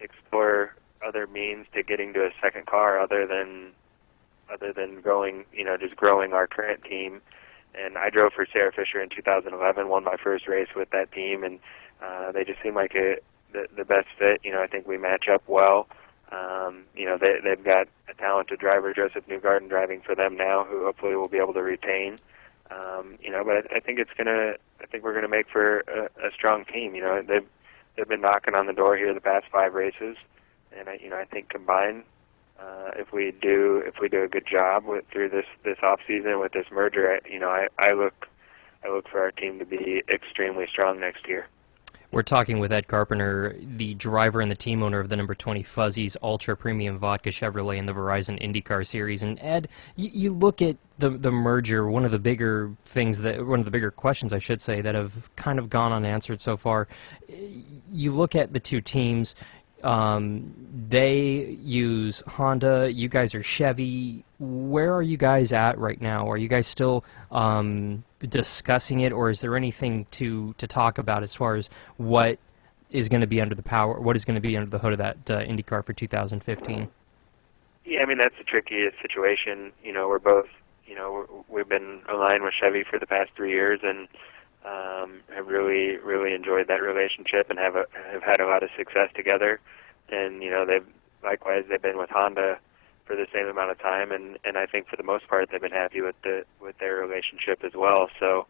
explore other means to getting to a second car other than growing our current team. And I drove for Sarah Fisher in 2011, won my first race with that team, and they just seem like the best fit. I think we match up well. They've got a talented driver, Joseph Newgarden, driving for them now, who hopefully we'll be able to retain. But I think we're going to make for a strong team. They've been knocking on the door here the past 5 races, and I think combined if we do a good job through this off season with this merger, I look for our team to be extremely strong next year. We're talking with Ed Carpenter, the driver and the team owner of the number 20 Fuzzies Ultra Premium Vodka Chevrolet in the Verizon IndyCar Series. And Ed, you look at the merger. One of the bigger questions, I should say, that have kind of gone unanswered so far. You look at the two teams. They use Honda. You guys are Chevy. Where are you guys at right now? Are you guys still discussing it, or is there anything to talk about as far as what is going to be under the hood of that IndyCar for 2015? Yeah, I mean, that's the trickiest situation. We're both, we've been aligned with Chevy for the past 3 years, and have really, really enjoyed that relationship and have had a lot of success together. And they've been with Honda for the same amount of time, and I think for the most part they've been happy with their relationship as well. So,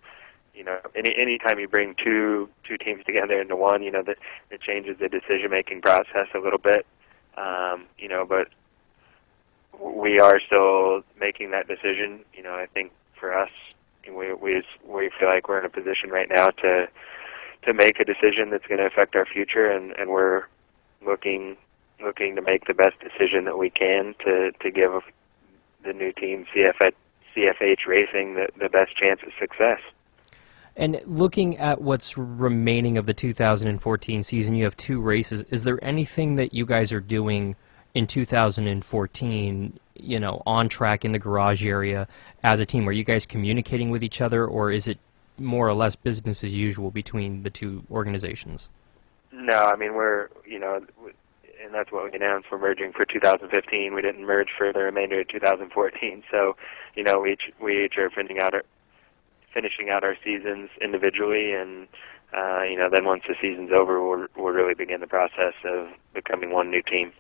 any time you bring two teams together into one, that it changes the decision-making process a little bit. But we are still making that decision. I think for us, we feel like we're in a position right now to make a decision that's going to affect our future, and we're looking to make the best decision that we can to give the new team, CFH Racing, the best chance of success. And looking at what's remaining of the 2014 season, you have 2 races. Is there anything that you guys are doing in 2014, on track in the garage area as a team? Are you guys communicating with each other, or is it more or less business as usual between the two organizations? No, I mean, and that's what we announced. We're merging for 2015. We didn't merge for the remainder of 2014. So, we each are finishing out our seasons individually, and then once the season's over, we'll really begin the process of becoming one new team.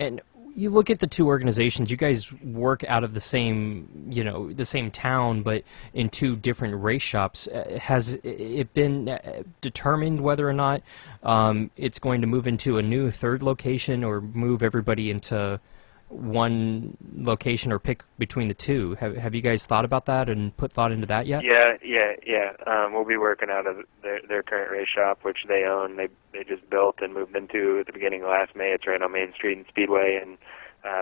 And you look at the two organizations, you guys work out of the same, the same town, but in 2 different race shops. Has it been determined whether or not it's going to move into a new 3rd location, or move everybody into one location, or pick between the 2? Have you guys thought about that and put thought into that yet? Yeah. We'll be working out of their current race shop, which they own. They just built and moved into at the beginning of last May. It's right on Main Street and Speedway, and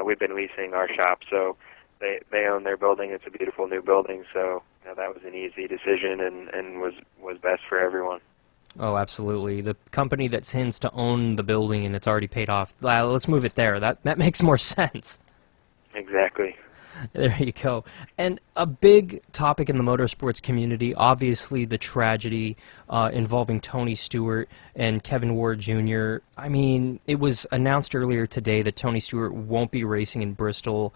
we've been leasing our shop. So they own their building. It's a beautiful new building. So that was an easy decision and was best for everyone. Oh, absolutely. The company that tends to own the building and it's already paid off, let's move it there. That makes more sense. Exactly. There you go. And a big topic in the motorsports community, obviously the tragedy involving Tony Stewart and Kevin Ward Jr. I mean, it was announced earlier today that Tony Stewart won't be racing in Bristol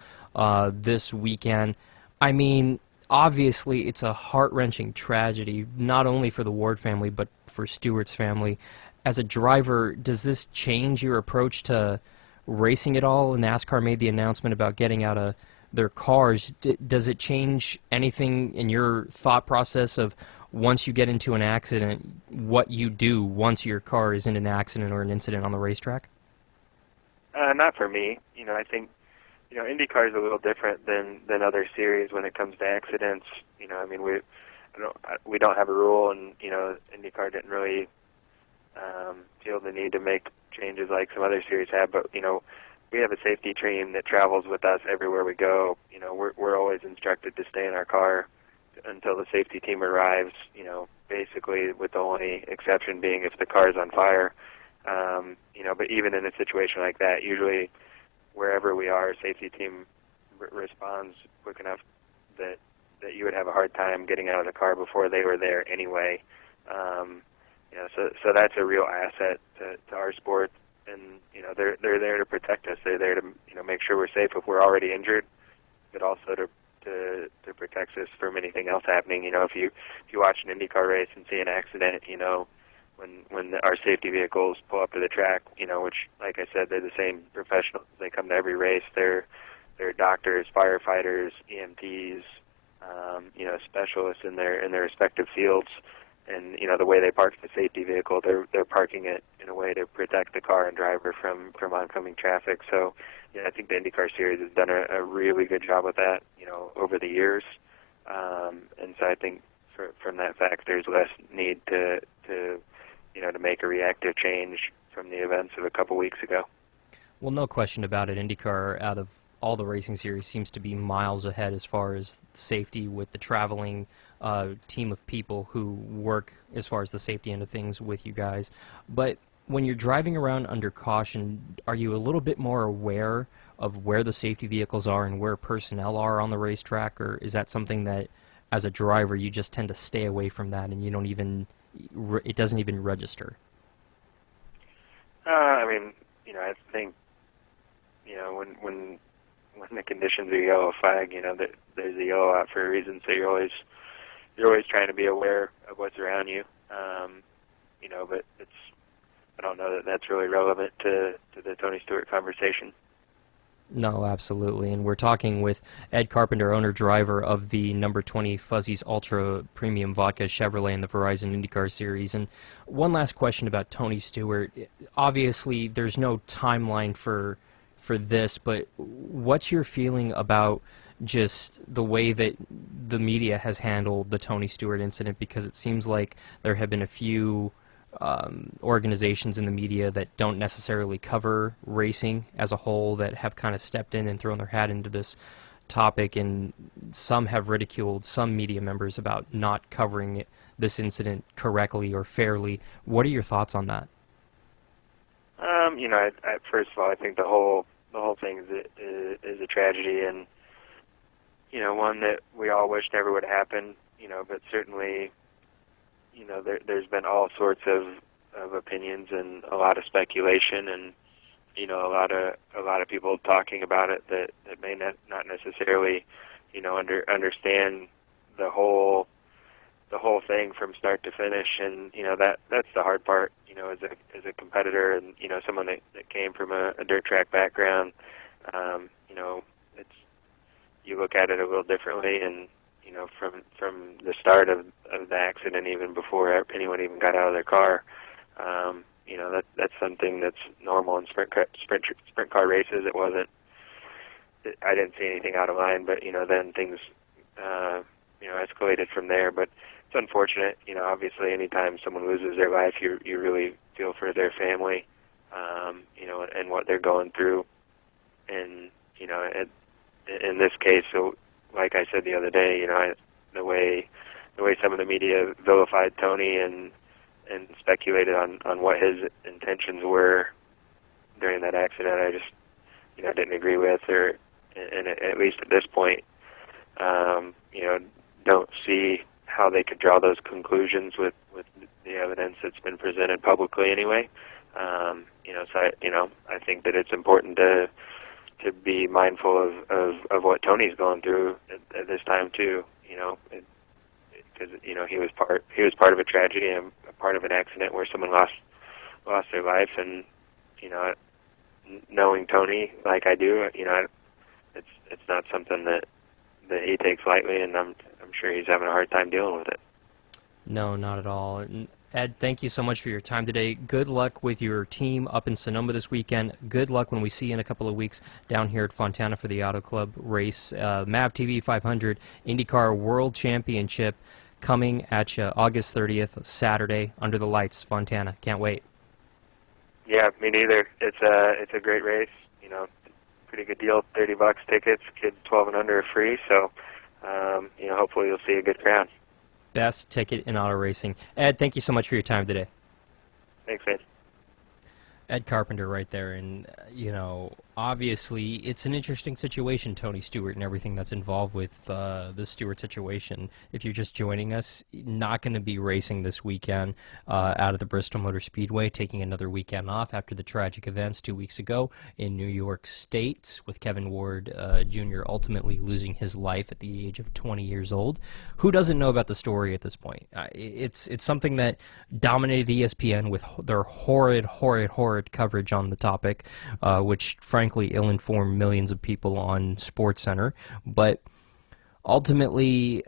this weekend. I mean, obviously it's a heart-wrenching tragedy, not only for the Ward family, but for Stewart's family. As a driver, does this change your approach to racing at all? NASCAR made the announcement about getting out of their cars. Does it change anything in your thought process of once you get into an accident, what you do once your car is in an accident or an incident on the racetrack? Not for me. I think IndyCar is a little different than other series when it comes to accidents. I mean, we don't have a rule, and IndyCar didn't really feel the need to make changes like some other series have. But we have a safety team that travels with us everywhere we go. We're always instructed to stay in our car until the safety team arrives. Basically, with the only exception being if the car is on fire. But even in a situation like that, usually wherever we are, safety team responds quick enough that you would have a hard time getting out of the car before they were there anyway. So that's a real asset to our sport, and they're there to protect us. They're there to make sure we're safe if we're already injured, but also to protect us from anything else happening. If you watch an IndyCar race and see an accident, when our safety vehicles pull up to the track, which, like I said, they're the same professionals. They come to every race. They're doctors, firefighters, EMTs, specialists in their respective fields. And the way they park the safety vehicle, they're parking it in a way to protect the car and driver from oncoming traffic. So I think the IndyCar Series has done a really good job with that, over the years. And so I think from that fact, there's less need to make a reactive change from the events of a couple weeks ago. Well, no question about it. IndyCar, out of all the racing series, seems to be miles ahead as far as safety with the traveling team of people who work as far as the safety end of things with you guys. But when you're driving around under caution, are you a little bit more aware of where the safety vehicles are and where personnel are on the racetrack, or is that something that, as a driver, you just tend to stay away from that and you don't even, it doesn't even register? I think, when the conditions are yellow flag, that there's a yellow out for a reason. So you're always trying to be aware of what's around you. But I don't know that that's really relevant to the Tony Stewart conversation. No, absolutely. And we're talking with Ed Carpenter, owner-driver of the number 20 Fuzzy's Ultra Premium Vodka Chevrolet in the Verizon IndyCar Series. And one last question about Tony Stewart. Obviously, there's no timeline for this, but what's your feeling about just the way that the media has handled the Tony Stewart incident? Because it seems like there have been a few organizations in the media that don't necessarily cover racing as a whole that have kind of stepped in and thrown their hat into this topic, and some have ridiculed some media members about not covering this incident correctly or fairly. What are your thoughts on that? First of all, I think the whole thing is a tragedy, and one that we all wish never would happen. But certainly, there's been all sorts of opinions and a lot of speculation, and a lot of people talking about it that may not necessarily understand the whole thing from start to finish. And that's the hard part, as a competitor and someone that came from a dirt track background. You look at it a little differently, and from the start of the accident, even before anyone even got out of their car, that's something that's normal in sprint car races. It wasn't. I didn't see anything out of line, but then things escalated from there. But it's unfortunate. Obviously, anytime someone loses their life, you really feel for their family, and what they're going through, and in this case, so like I said the other day, the way some of the media vilified Tony and speculated on what his intentions were during that accident, I just didn't agree with, or and at least at this point, don't see how they could draw those conclusions with the evidence that's been presented publicly anyway. So I think that it's important to be mindful of what Tony's going through at this time too. Because he was part of a tragedy and a part of an accident where someone lost their life, and knowing Tony like I do, it's not something that he takes lightly, and I'm sure he's having a hard time dealing with it. No, not at all. And Ed, thank you so much for your time today. Good luck with your team up in Sonoma this weekend. Good luck when we see you in a couple of weeks down here at Fontana for the Auto Club race. MAV TV 500 IndyCar World Championship coming at you August 30th, Saturday, under the lights, Fontana. Can't wait. Yeah, me neither. It's a great race. Pretty good deal. $30 tickets. Kids 12 and under are free. So, hopefully you'll see a good crowd. Best ticket in auto racing. Ed, thank you so much for your time today. Thanks, man. Ed Carpenter right there, and, obviously it's an interesting situation, Tony Stewart, and everything that's involved with the Stewart situation. If you're just joining us, not going to be racing this weekend out of the Bristol Motor Speedway, taking another weekend off after the tragic events 2 weeks ago in New York State with Kevin Ward Jr. ultimately losing his life at the age of 20 years old. Who doesn't know about the story at this point? It's something that dominated ESPN with their horrid coverage on the topic, which frankly ill-informed millions of people on SportsCenter. But ultimately,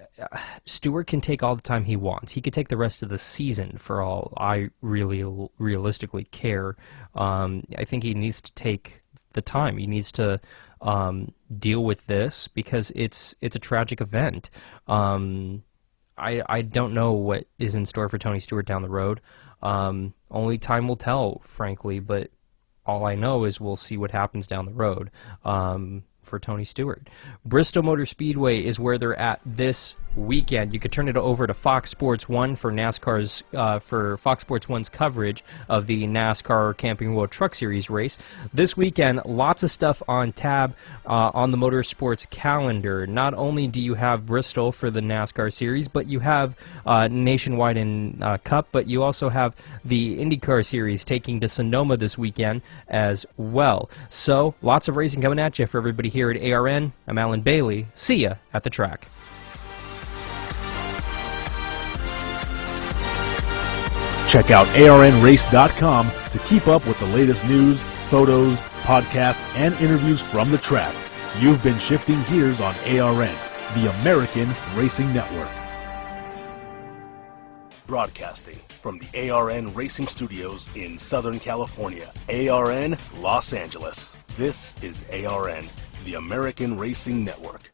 Stewart can take all the time he wants. He could take the rest of the season for all I really realistically care. I think he needs to take the time. He needs to deal with this because it's a tragic event. I don't know what is in store for Tony Stewart down the road. Only time will tell, frankly, but all I know is we'll see what happens down the road for Tony Stewart. Bristol Motor Speedway is where they're at this weekend. You could turn it over to Fox Sports 1 for NASCAR's for Fox Sports 1's coverage of the NASCAR Camping World Truck Series race. This weekend, lots of stuff on tab on the motorsports calendar. Not only do you have Bristol for the NASCAR series, but you have Nationwide and Cup, but you also have the IndyCar series taking to Sonoma this weekend as well. So, lots of racing coming at you for everybody here at ARN. I'm Alan Bailey. See ya at the track. Check out arnrace.com to keep up with the latest news, photos, podcasts, and interviews from the track. You've been shifting gears on ARN, the American Racing Network. Broadcasting from the ARN Racing Studios in Southern California, ARN Los Angeles. This is ARN, the American Racing Network.